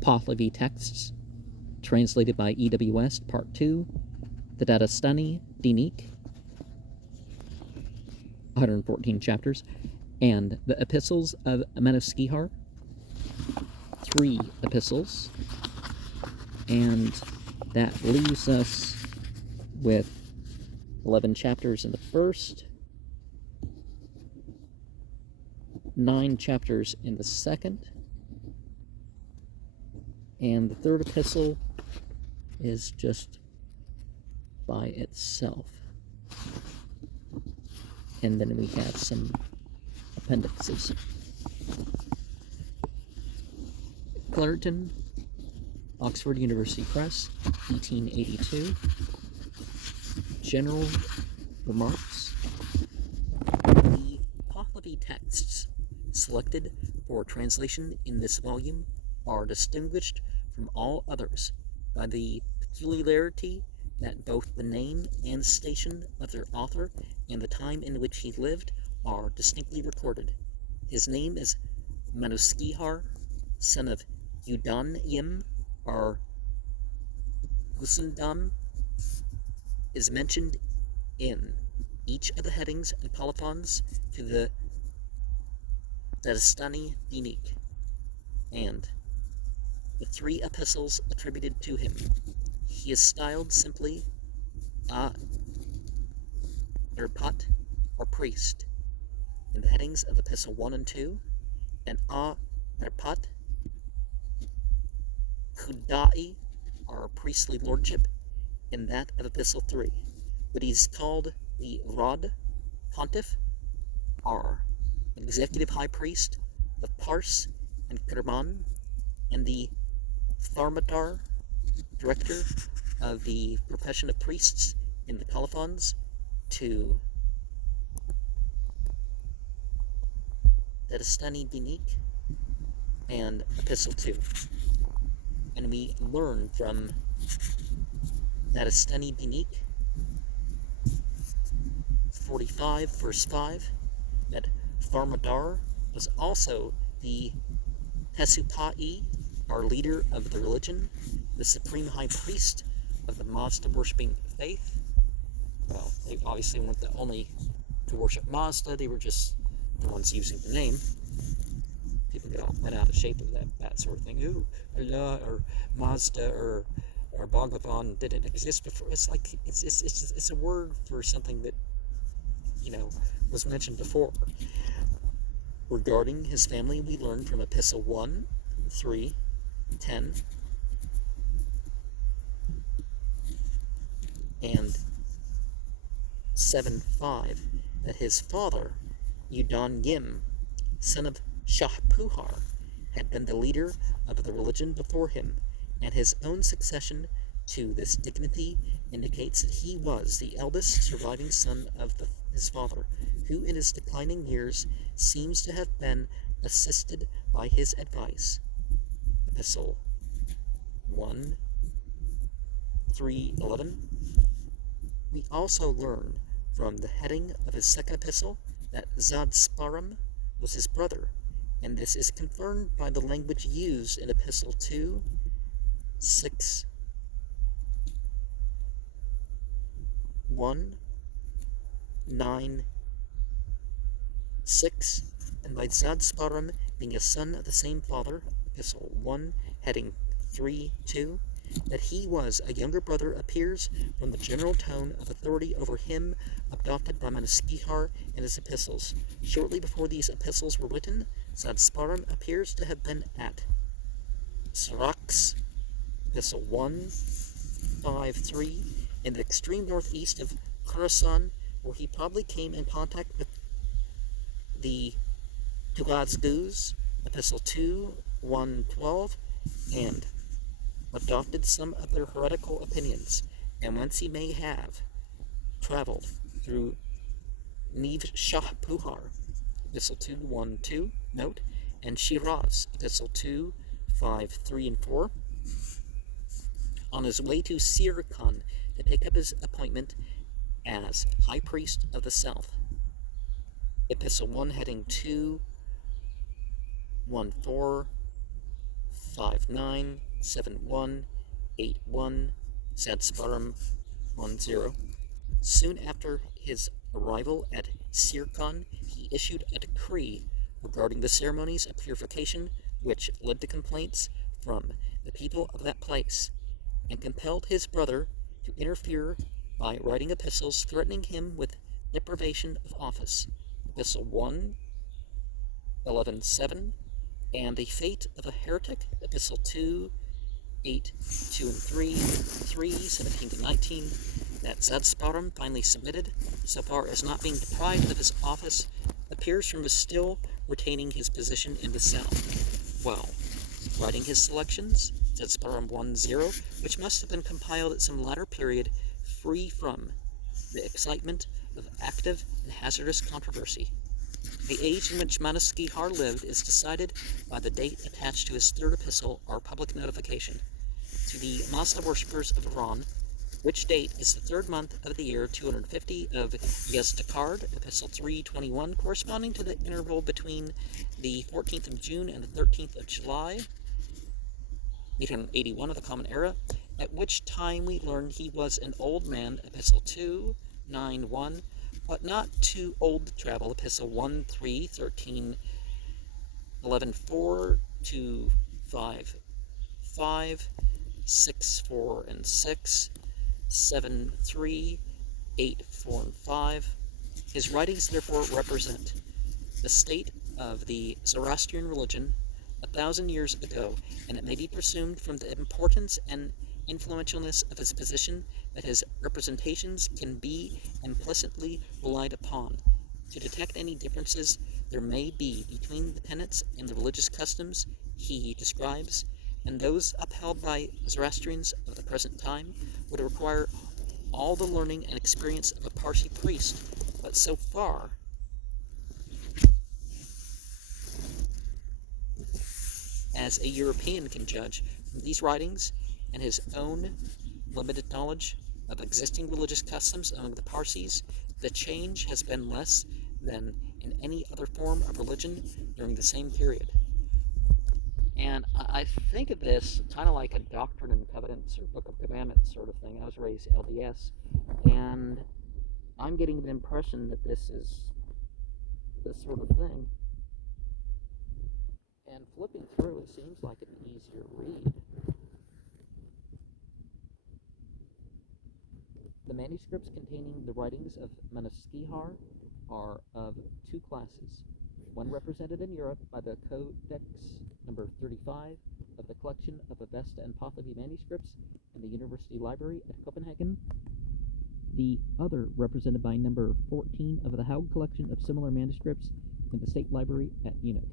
Pahlavi texts, translated by E.W. West, Part 2, the Dadastani Dinik, 114 chapters, and the Epistles of Menoskihar, 3 epistles, and that leaves us with 11 chapters in the first, 9 chapters in the second, and the third epistle is just by itself. And then we have some appendixes. Clarendon, Oxford University Press, 1882. General remarks. The Pahlavi texts selected for translation in this volume are distinguished from all others by the peculiarity that both the name and station of their author and the time in which he lived are distinctly recorded. His name is Menoskihar, son of Yudanyim, or Gusundam, is mentioned in each of the headings and colophons to the Dadastani Dinik, and the 3 epistles attributed to him. He is styled simply Erpat, or priest, in the headings of Epistle 1 and 2, and Erpat Kudai, or priestly lordship, in that of Epistle 3. But he's called the Rod Pontiff, or executive high priest of Pars and Kerman, and the Tharmadar, director of the profession of priests in the colophons to Dadastani Dinik and Epistle 2. And we learn from Dadastani Dinik 45 verse 5 that Tharmadar was also the Tesupai, our leader of the religion, the supreme high priest of the Mazda worshipping faith. Well, they obviously weren't the only to worship Mazda, they were just the ones using the name. People get all bent out of shape of that sort of thing. Ooh, Allah, or Mazda, or Bhagavan didn't exist before. It's like, it's a word for something that, was mentioned before. Regarding his family, we learn from Epistle 1, 3, 10, and 7:5 that his father, Yudanyim, son of Shahpuhar, had been the leader of the religion before him, and his own succession to this dignity indicates that he was the eldest surviving son of his father, who in his declining years seems to have been assisted by his advice. Epistle 1, 3:11. We also learn from the heading of his second epistle that Zadsparam was his brother, and this is confirmed by the language used in Epistle 2, 6, 1, 9, 6, and by Zadsparam being a son of the same father, Epistle 1, heading 3, 2, that he was a younger brother appears from the general tone of authority over him adopted by Menoskihar in his epistles. Shortly before these epistles were written, Zadsparam appears to have been at Sarax, Epistle 1, 5, 3, in the extreme northeast of Khorasan, where he probably came in contact with the Tugazguz, Epistle 2, 1, 12, and adopted some of their heretical opinions, and whence he may have traveled through Nev Shahpuhar, Epistle 2, 1, 2, note, and Shiraz, Epistle 2, 5, 3, and 4, on his way to Sirikhan to take up his appointment as High Priest of the South. Epistle 1, heading 2, 1, 4, 597181 Zadsparum 10. Soon after his arrival at Sirkon, he issued a decree regarding the ceremonies of purification, which led to complaints from the people of that place, and compelled his brother to interfere by writing epistles threatening him with deprivation of office. Epistle 1, 11:7, and the fate of a heretic, Epistle 2, 8, 2 and 3, 3, 17 to 19, that Zadsparum finally submitted, so far as not being deprived of his office, appears from his still retaining his position in the south, while writing his selections, Zadsparum 1-0, which must have been compiled at some latter period, free from the excitement of active and hazardous controversy. The age in which Manaskhihar lived is decided by the date attached to his third epistle or public notification to the Mazda worshippers of Iran, which date is the third month of the year 250 of Yezdakard, Epistle 3:21, corresponding to the interval between the 14th of June and the 13th of July, 881 of the Common Era, at which time we learn he was an old man, Epistle 2:9:1, but not too old to travel, Epistle 1:3, 13, 11:4, 2:5:5, 6:4 and 6, 7:3, 8:4 and 5. His writings therefore represent the state of the Zoroastrian religion 1,000 years ago, and it may be presumed from the importance and influentialness of his position that his representations can be implicitly relied upon to detect any differences there may be between the tenets and the religious customs he describes, and those upheld by Zoroastrians of the present time would require all the learning and experience of a Parsi priest, but so far as a European can judge from these writings and his own limited knowledge of existing religious customs among the Parsis, the change has been less than in any other form of religion during the same period. And I think of this kind of like a Doctrine and Covenants or Book of Commandments sort of thing. I was raised LDS, and I'm getting the impression that this is this sort of thing. And flipping through, it seems like an easier read. The manuscripts containing the writings of Manaskhihar are of two classes. One represented in Europe by the Codex number 35 of the collection of Avesta and Pahlavi manuscripts in the University Library at Copenhagen. The other represented by number 14 of the Haug collection of similar manuscripts in the State Library at Munich,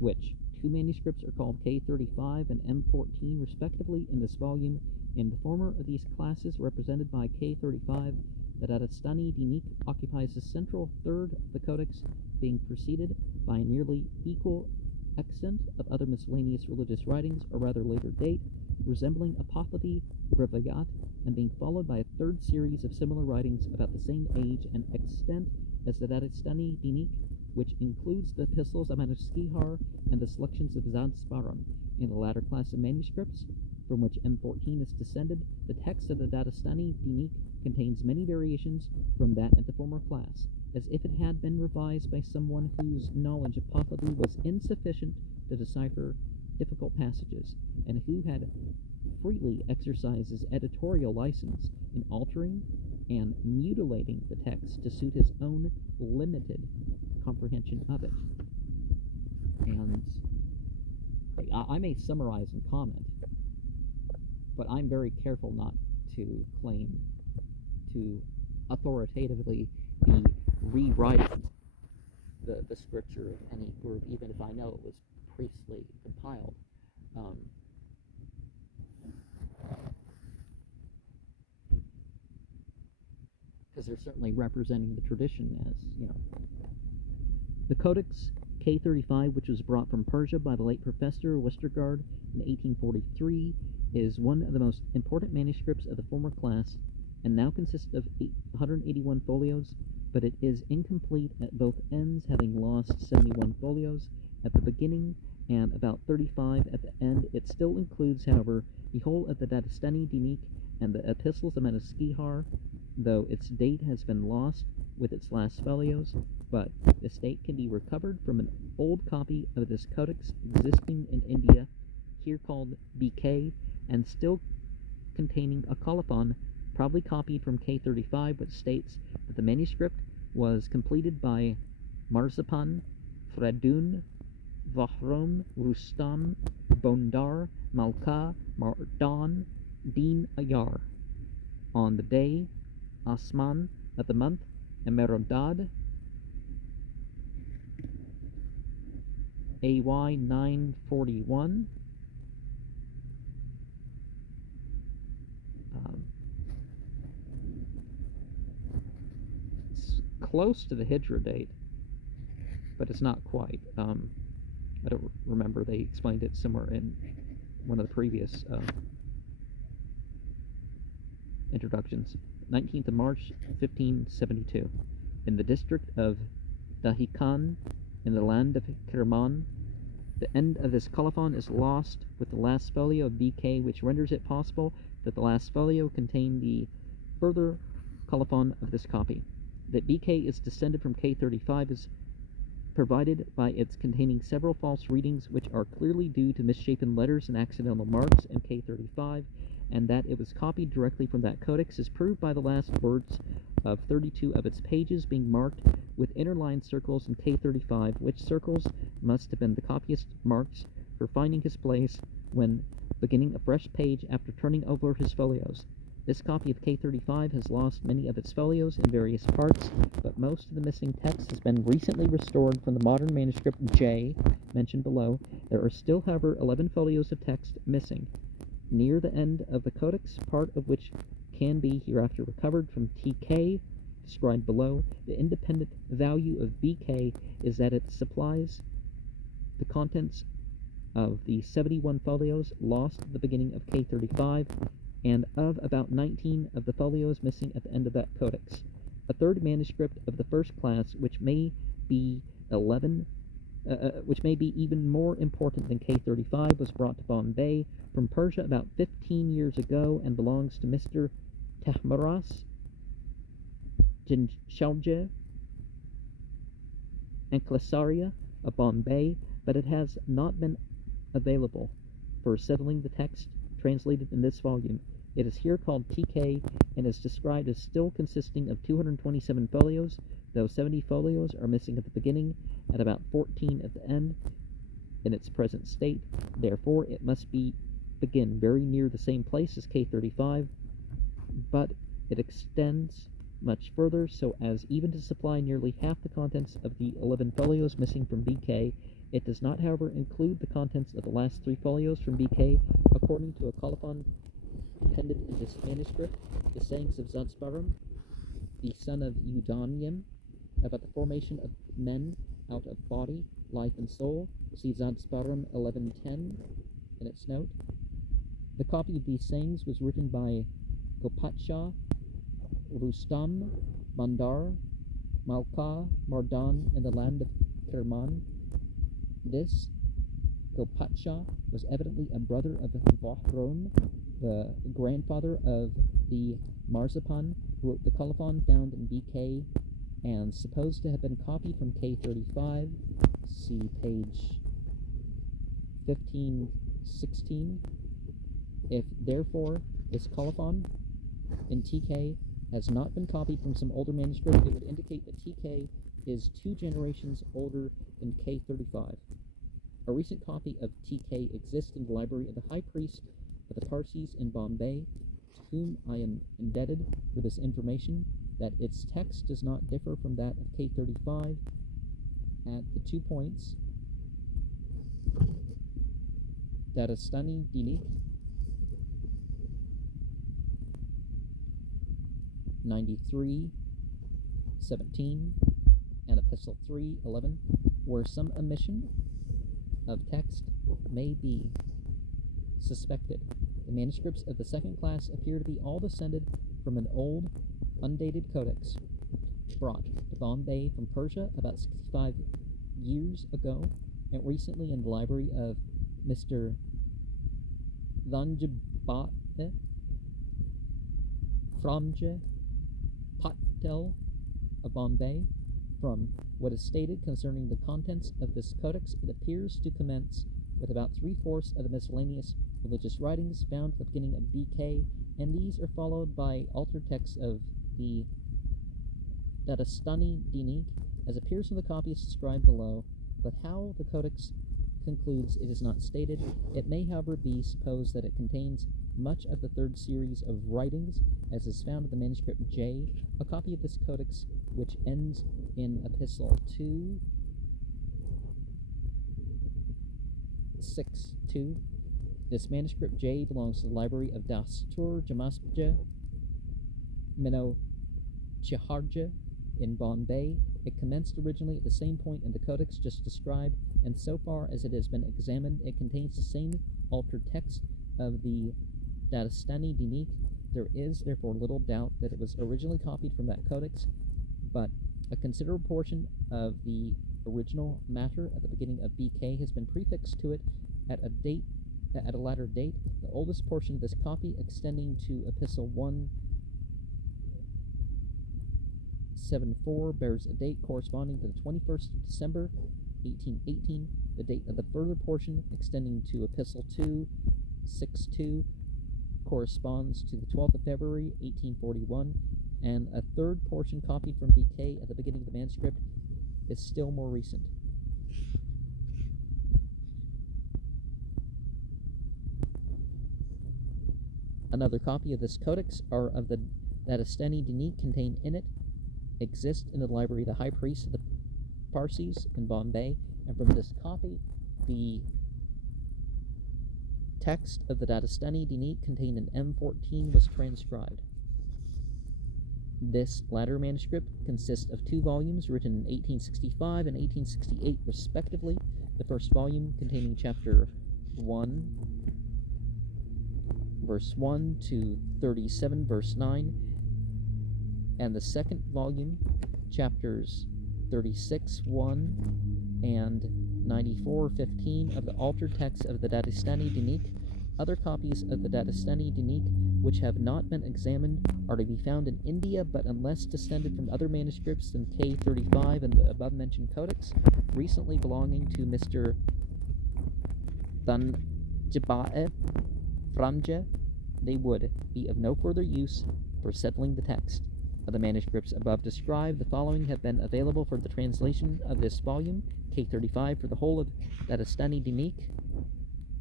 which two manuscripts are called K35 and M14 respectively in this volume. In the former of these classes, represented by K35, the Datastani Dinik occupies the central third of the codex, being preceded by a nearly equal extent of other miscellaneous religious writings, or rather later date, resembling a Pahlavi Brevayat, and being followed by a third series of similar writings about the same age and extent as the Datastani Dinik, which includes the epistles of Manaskhihar and the selections of Zadsparum. In the latter class of manuscripts, from which M14 is descended, the text of the Datastani Dinik contains many variations from that of the former class, as if it had been revised by someone whose knowledge of Pahlavi was insufficient to decipher difficult passages, and who had freely exercised his editorial license in altering and mutilating the text to suit his own limited comprehension of it. And I may summarize and comment, but I'm very careful not to claim to authoritatively be rewriting the scripture of any group, even if I know it was priestly compiled. Because they're certainly representing the tradition as, The Codex K35, which was brought from Persia by the late Professor Westergaard in 1843, is one of the most important manuscripts of the former class, and now consists of 181 folios, but it is incomplete at both ends, having lost 71 folios at the beginning and about 35 at the end. It still includes, however, the whole of the Dadistani Dinik and the Epistles of Manaskihar, though its date has been lost with its last folios, but this date can be recovered from an old copy of this codex existing in India, here called BK, and still containing a colophon, probably copied from K35, which states that the manuscript was completed by Marzapan, Fredun, Vahrom, Rustam, Bondar, Malka, Mardan, Din Ayar, on the day Asman of the month Emerodad, AY 941. It's close to the Hijra date, but it's not quite. I don't remember. They explained it somewhere in one of the previous introductions. 19th of March, 1572. In the district of Dahikan, in the land of Kerman, the end of this colophon is lost with the last folio of BK, which renders it possible that the last folio contained the further colophon of this copy. That BK is descended from K35 is provided by its containing several false readings which are clearly due to misshapen letters and accidental marks in K35, and that it was copied directly from that codex is proved by the last words of 32 of its pages being marked with interlined circles in K35, which circles must have been the copyist's marks for finding his place when beginning a fresh page after turning over his folios. This copy of K35 has lost many of its folios in various parts, but most of the missing text has been recently restored from the modern manuscript J, mentioned below. There are still, however, 11 folios of text missing. Near the end of the codex, part of which can be hereafter recovered from TK, described below, the independent value of BK is that it supplies the contents of the 71 folios lost at the beginning of K35, and of about 19 of the folios missing at the end of that codex. A third manuscript of the first class, which may be even more important than K35, was brought to Bombay from Persia about 15 years ago and belongs to Mr. Tahmaras Jinshalje and Klesaria of Bombay, but it has not been available for settling the text translated in this volume. It is here called TK and is described as still consisting of 227 folios, though 70 folios are missing at the beginning and about 14 at the end in its present state. Therefore, it must begin very near the same place as K35, but it extends much further so as even to supply nearly half the contents of the 11 folios missing from BK. It does not, however, include the contents of the last 3 folios from BK, according to a colophon appended in this manuscript, the sayings of Zadsparam, the son of Eudonium, about the formation of men out of body, life, and soul. See Zadsparam 1110 in its note. The copy of these sayings was written by Gopatsha, Rustam, Mandar, Malka, Mardan, in the land of Kerman. This Gopatsha was evidently a brother of Vahron, the grandfather of the Marzapan, who wrote the colophon found in BK and supposed to have been copied from K35. See page 1516. If, therefore, this colophon in TK has not been copied from some older manuscript, it would indicate that TK is 2 generations older than K35. A recent copy of TK exists in the library of the High Priest of the Parsis in Bombay, to whom I am indebted for this information, that its text does not differ from that of K35 at the 2 points Darastani Dinik 93:17 and Epistle 3:11, where some omission of text may be suspected. The manuscripts of the second class appear to be all descended from an old, undated codex brought to Bombay from Persia about 65 years ago, and recently in the library of Mr. Vanjabate Framje Patel of Bombay. From what is stated concerning the contents of this codex, it appears to commence with about 3/4 of the miscellaneous religious writings found at the beginning of BK, and these are followed by altered texts of the Dadastani Dinik, as appears from the copies described below, but how the codex concludes it is not stated. It may, however, be supposed that it contains much of the third series of writings, as is found in the manuscript J, a copy of this codex which ends in Epistle 2:6:2. This manuscript J belongs to the library of Dastur Jamasja Mino Chiharja in Bombay. It commenced originally at the same point in the codex just described, and so far as it has been examined, it contains the same altered text of the Dadastani Dinik. There is, therefore, little doubt that it was originally copied from that codex, but a considerable portion of the original matter at the beginning of BK has been prefixed to it at a latter date. The oldest portion of this copy, extending to Epistle 1:7:4, bears a date corresponding to the 21st of December, 1818. The date of the further portion, extending to Epistle 2:6:2, corresponds to the 12th of February, 1841, and a third portion copied from BK at the beginning of the manuscript is still more recent. Another copy of this codex, or of the Dadastani Dinik contained in it, exists in the library of the High Priest of the Parsis in Bombay, and from this copy, the text of the Dadastani Dinik contained in M14 was transcribed. This latter manuscript consists of 2 volumes written in 1865 and 1868 respectively, the first volume containing chapter 1, verse 1 to 37, verse 9, and the second volume, chapters 36:1 and 94:15 of the altered text of the Dadastani Dinik. Other copies of the Dadastani Dinik which have not been examined are to be found in India, but unless descended from other manuscripts than K35 and the above-mentioned codex, recently belonging to Mr. Thanjabate Framje, they would be of no further use for settling the text. Of the manuscripts above described, the following have been available for the translation of this volume: K35 for the whole of Dadastani Dinik,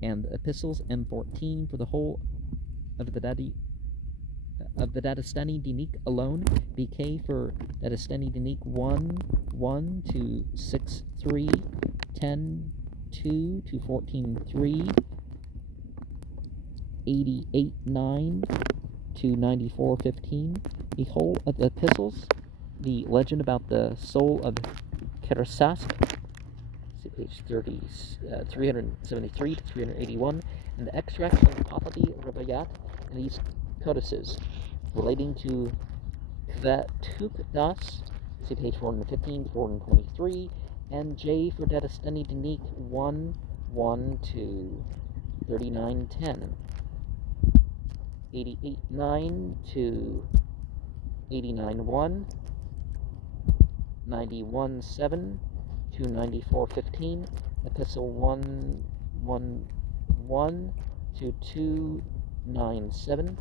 and epistles M14 for the whole of the Dadastani Dinik alone, BK for Dadastani Dinik 1:1 to 6:3, 10:2 to 14:3, 88:9 to 94:15. The whole of the epistles, the legend about the soul of Kerasask, page 373 to 381, and the extracts from the Pahlavi Rabayat in these codices relating to Kvatuk Das, see page 415 to 423, and J for Dadastani Dinik 1:1 to 39:10, 88:9 to 89:1, 91:7 to 94:15, Epistle 1:1:1 to 2:9:7,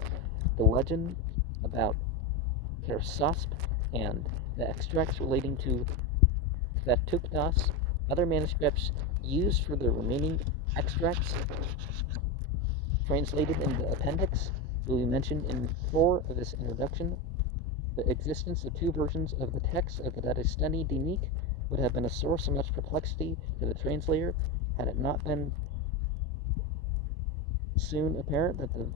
the legend about Kersasp, and the extracts relating to Kvatukdas. Other manuscripts used for the remaining extracts, translated in the appendix, will be mentioned in 4 of this introduction. The existence of 2 versions of the text of the Dadastani Dinik would have been a source of much perplexity to the translator, had it not been soon apparent that the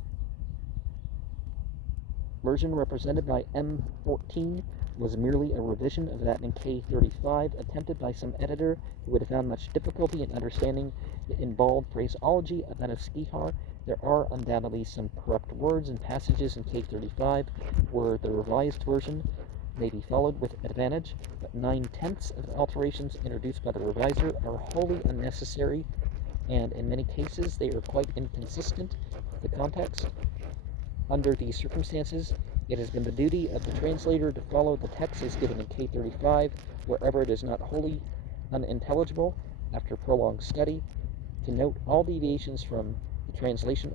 version represented by M14 was merely a revision of that in K35, attempted by some editor who would have found much difficulty in understanding the involved phraseology of that of Skihar. There are undoubtedly some corrupt words and passages in K35 where the revised version may be followed with advantage, but 9/10 of the alterations introduced by the reviser are wholly unnecessary, and in many cases they are quite inconsistent with the context. Under these circumstances, it has been the duty of the translator to follow the text as given in K35 wherever it is not wholly unintelligible after prolonged study, to note all deviations from the translation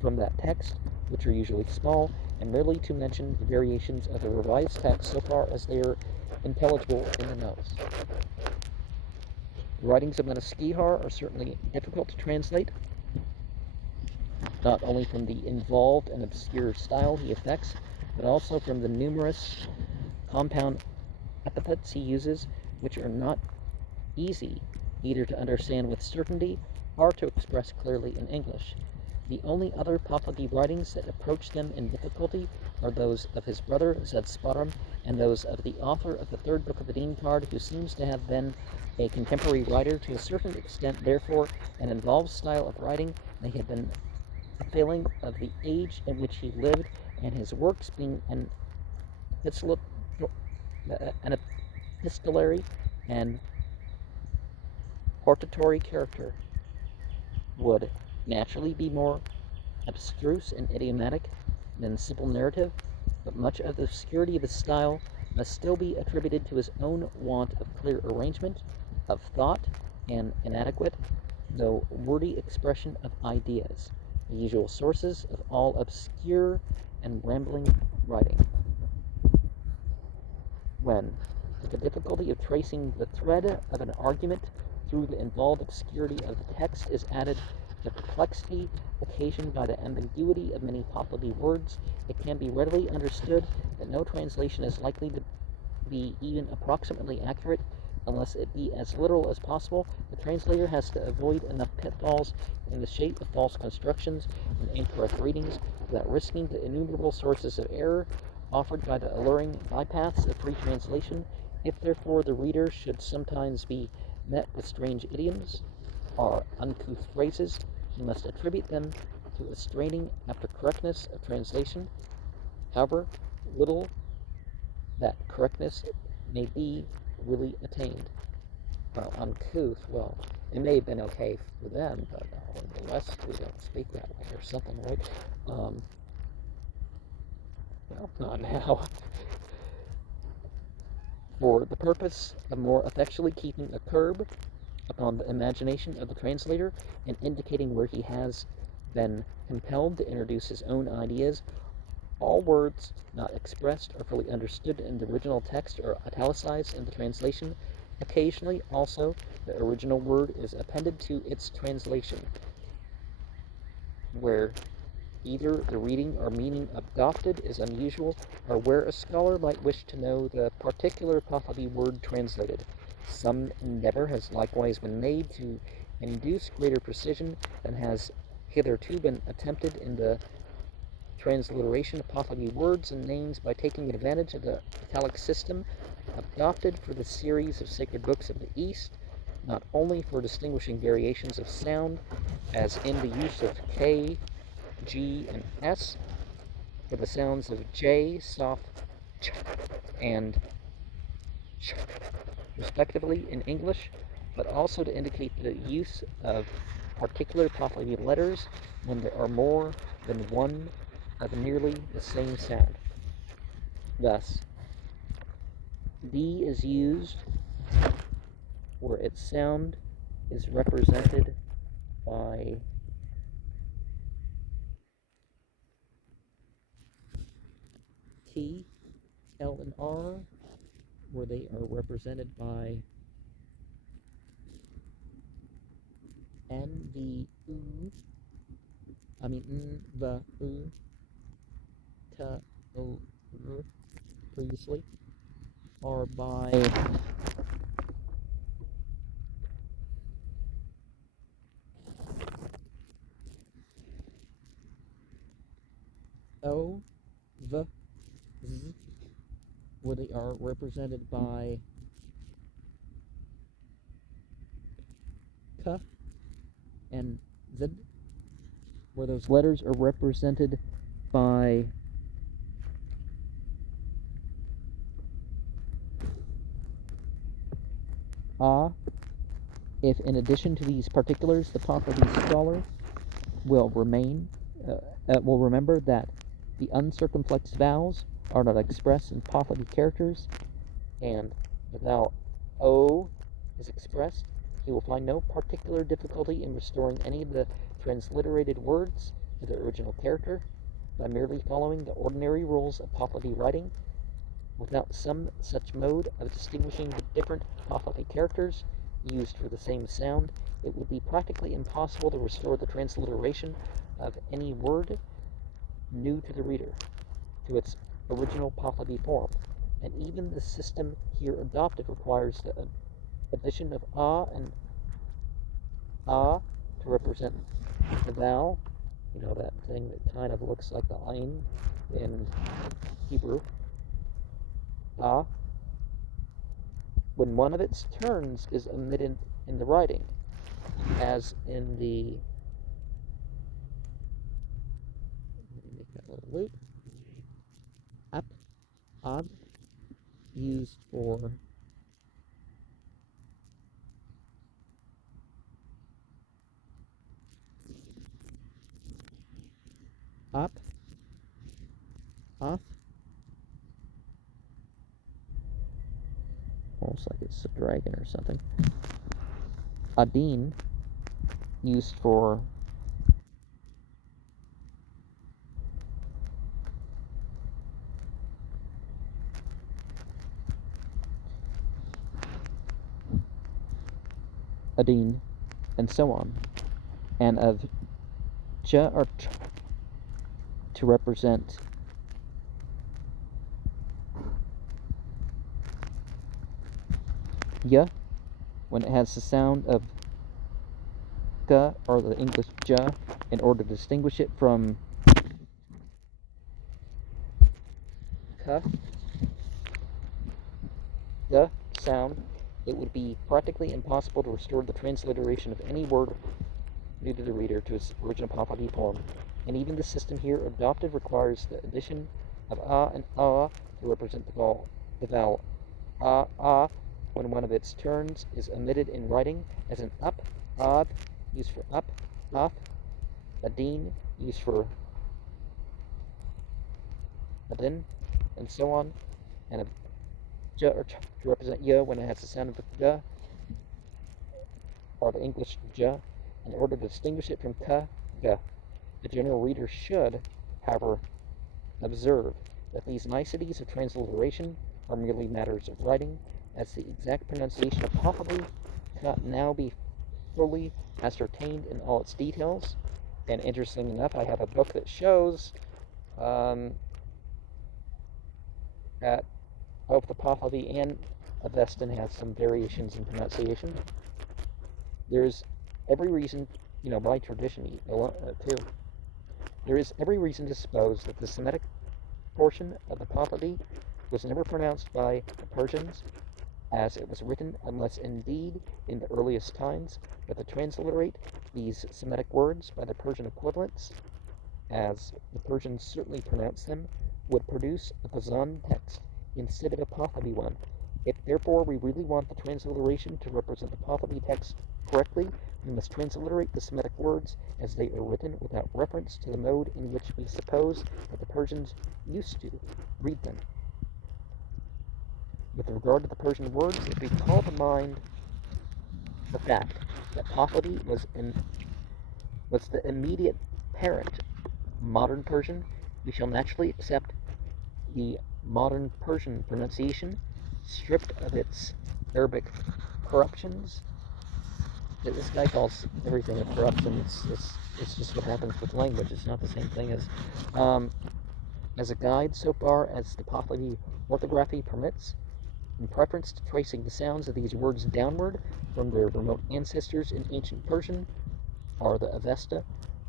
from that text, which are usually small, and merely to mention the variations of the revised text so far as they are intelligible in the notes. The writings of Manasquihar are certainly difficult to translate, not only from the involved and obscure style he affects, but also from the numerous compound epithets he uses, which are not easy either to understand with certainty or to express clearly in English. The only other Pahlavi writings that approach them in difficulty are those of his brother Zoroastrianism and those of the author of the third book of the Dean card, who seems to have been a contemporary writer to a certain extent. Therefore, an involved style of writing may have been a failing of the age in which he lived, and his works being an epistolary and hortatory character would naturally be more abstruse and idiomatic than simple narrative, but much of the obscurity of his style must still be attributed to his own want of clear arrangement of thought and inadequate, though wordy expression of ideas, the usual sources of all obscure and rambling writing. When, to the difficulty of tracing the thread of an argument through the involved obscurity of the text is added the perplexity occasioned by the ambiguity of many Pahlavi words, it can be readily understood that no translation is likely to be even approximately accurate unless it be as literal as possible. The translator has to avoid enough pitfalls in the shape of false constructions and incorrect readings without risking the innumerable sources of error offered by the alluring bypaths of free translation. If therefore the reader should sometimes be met with strange idioms or uncouth phrases, he must attribute them to a straining after correctness of translation, however little that correctness may be really attained. Well, uncouth, well, it may have been okay for them, but in the West we don't speak that way or something, right? Well, not now. For the purpose of more effectually keeping a curb upon the imagination of the translator and indicating where he has been compelled to introduce his own ideas, all words not expressed or fully understood in the original text are italicized in the translation. Occasionally, also, the original word is appended to its translation, where either the reading or meaning adopted is unusual, or where a scholar might wish to know the particular Pahlavi word translated. Some endeavor has likewise been made to induce greater precision than has hitherto been attempted in the transliteration of Pahlavi words and names by taking advantage of the italic system adopted for the series of sacred books of the East, not only for distinguishing variations of sound, as in the use of K, G, and S, for the sounds of J, soft ch, and ch, respectively in English, but also to indicate the use of particular Pahlavi letters when there are more than one of nearly the same sound. Thus, D is used where its sound is represented by T, L, and R, where they are represented by N, V, U, N, V, U, T, O, R, previously, or by O, V, Z, where they are represented by K and Z, where those letters are represented by if in addition to these particulars the Pahlavi scholar will remember that the uncircumflexed vowels are not expressed in Pahlavi characters, and the vowel O is expressed, he will find no particular difficulty in restoring any of the transliterated words to their original character by merely following the ordinary rules of Pahlavi writing. Without some such mode of distinguishing the different Pahlavi characters used for the same sound, it would be practically impossible to restore the transliteration of any word new to the reader to its original Pahlavi form, and even the system here adopted requires the addition of and to represent the vowel, that thing that kind of looks like the ayin in Hebrew, when one of its turns is omitted in the writing, as in the, let me make that little loop, up, ad, used for up, off, almost like it's a dragon or something. Adin, used for Adin, and so on, and of ja or t to represent ya when it has the sound of ga or the English ja, in order to distinguish it from ka, the sound. It would be practically impossible to restore the transliteration of any word new to the reader to its original Pahlavi form, and even the system here adopted requires the addition of and to represent the vowel when one of its turns is omitted in writing, as an up, ad, used for up, af, adin, used for adin, and so on, and a ja or ch to represent ya when it has the sound of the ga, or the English ja, in order to distinguish it from ka, ga. The general reader should, however, observe that these niceties of transliteration are merely matters of writing, as the exact pronunciation of Pahlavi cannot now be fully ascertained in all its details. And interesting enough, I have a book that shows that both the Pahlavi and Avestan has some variations in pronunciation. There's every reason, by tradition too, there is every reason to suppose that the Semitic portion of the Pahlavi was never pronounced by the Persians as it was written, unless indeed in the earliest times, but to transliterate these Semitic words by the Persian equivalents, as the Persians certainly pronounced them, would produce a Pazan text instead of a Pahlavi one. If therefore we really want the transliteration to represent the Pahlavi text correctly, we must transliterate the Semitic words as they are written without reference to the mode in which we suppose that the Persians used to read them. With regard to the Persian words, if we call to mind the fact that Pahlavi was the immediate parent of modern Persian, we shall naturally accept the modern Persian pronunciation, stripped of its Arabic corruptions. This guy calls everything a corruption. It's just what happens with language. It's not the same thing as a guide so far as the Pahlavi orthography permits, in preference to tracing the sounds of these words downward from their remote ancestors in ancient Persian, are the Avesta,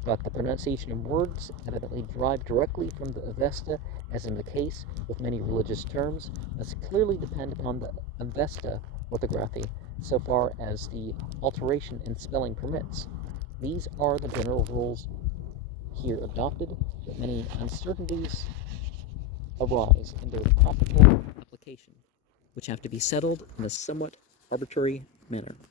but the pronunciation of words evidently derived directly from the Avesta, as in the case with many religious terms, must clearly depend upon the Avesta orthography, so far as the alteration in spelling permits. These are the general rules here adopted, but many uncertainties arise in their practical application, which have to be settled in a somewhat arbitrary manner. manner.